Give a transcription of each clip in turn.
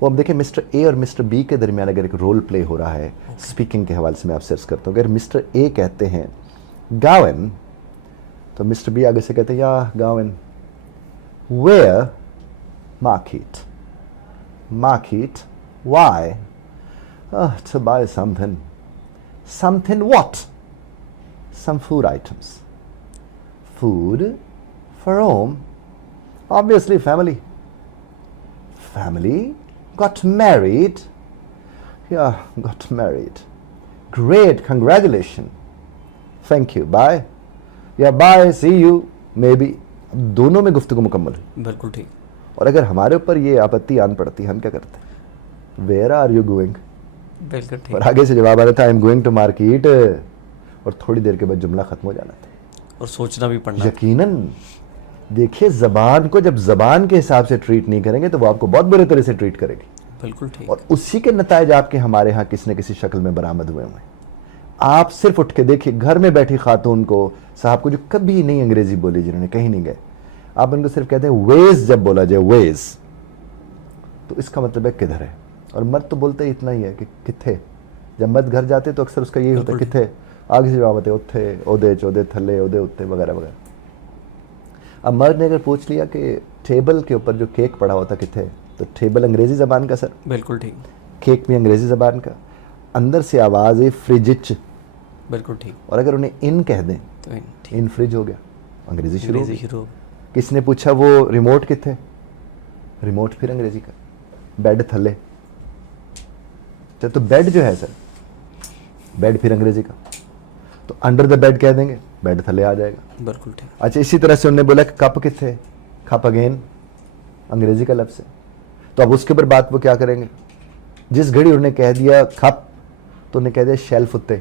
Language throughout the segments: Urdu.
وہ اب دیکھیں مسٹر اے اور مسٹر بی کے درمیان اگر ایک رول پلے ہو رہا ہے اسپیکنگ کے حوالے سے میں آپ سے عرض کرتا ہوں، اگر مسٹر اے کہتے ہیں گاون تو مسٹر بی آگے سے کہتے ہیں یا Gaon where market market. Why? To buy something. Something what? Some food items. Food for whom? Obviously family. Family got married. Yeah, got married. Great, congratulations. Thank you. Bye. Yeah, bye. See you. Maybe. دونوں میں گفتگو مکمل ہے. بالکل ٹھیک. اور اگر ہمارے اوپر یہ آپتی آن پڑتی ہم کیا کرتے ہیں؟ Where are you going? بالکل ٹھیک. اور آگے سے جواب آ رہا تھا I am going to market, اور تھوڑی دیر کے بعد جملہ ختم ہو جانا تھا. اور سوچنا بھی پڑنا. یقیناً دیکھیے زبان کو جب زبان کے حساب سے ٹریٹ نہیں کریں گے تو وہ آپ کو بہت برے طرح سے ٹریٹ کرے گی. بالکل ٹھیک. اور اسی کے نتائج آپ کے ہمارے ہاں کسی نہ کسی شکل میں برآمد ہوئے ہیں. آپ صرف اٹھ کے دیکھیے گھر میں بیٹھی خاتون کو، صاحب کو جو کبھی نہیں انگریزی بولی، جنہوں نے کہیں نہیں گئے، آپ ان کو صرف کہتے ہیں ویز، جب بولا جائے ویز تو اس کا مطلب ہے کدھر ہے. اور مرد تو بولتے ہی اتنا ہی ہے کہ کتھے. جب مرد گھر جاتے تو اکثر اس کا یہی ہوتا ہے کتھے، آگے سے جواب آتے اتھے، اودے چودے تھلے اودے اتھے وغیرہ وغیرہ. اب مرد نے اگر پوچھ لیا کہ ٹیبل کے اوپر جو کیک پڑا ہوتا کتھے، تو ٹیبل انگریزی زبان کا سر. بالکل ٹھیک. کیک بھی انگریزی زبان کا. اندر سے آواز ہے فریجچ. بالکل ٹھیک. اور اگر انہیں ان کہہ دیں تو ان فریج ہو گیا، انگریزی شروع ہو. کس نے پوچھا وہ ریموٹ کتھے، ریموٹ پھر انگریزی کا. بیڈ تھلے، تو بیڈ جو ہے سر بیڈ پھر انگریزی کا. تو انڈر دا بیڈ کہہ دیں گے، بیڈ تھلے آ جائے گا. بالکل ٹھیک. اچھا اسی طرح سے انہوں نے بولا کہ کپ کتھے، کپ اگین انگریزی کا لفظ ہے. تو اب اس کے اوپر بات وہ کیا کریں گے؟ جس گھڑی انہوں نے کہہ دیا کپ تو انہیں کہہ دیا شیلف اتے،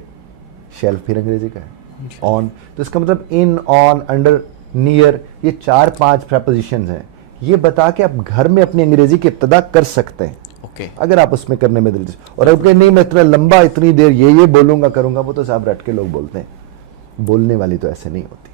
شیلف پھر انگریزی کا ہے. آن تو اس کا مطلب ان، آن، انڈر، نیئر، یہ 4-5 پریپوزیشنز ہیں. یہ بتا کے آپ گھر میں اپنی انگریزی کی ابتدا کر سکتے ہیں اگر آپ اس میں کرنے میں دلچسپ. اور اب کہ نہیں میں اتنا لمبا اتنی دیر یہ بولوں گا کروں گا، وہ تو صاحب رٹ کے لوگ بولتے ہیں. بولنے والی تو ایسے نہیں ہوتی.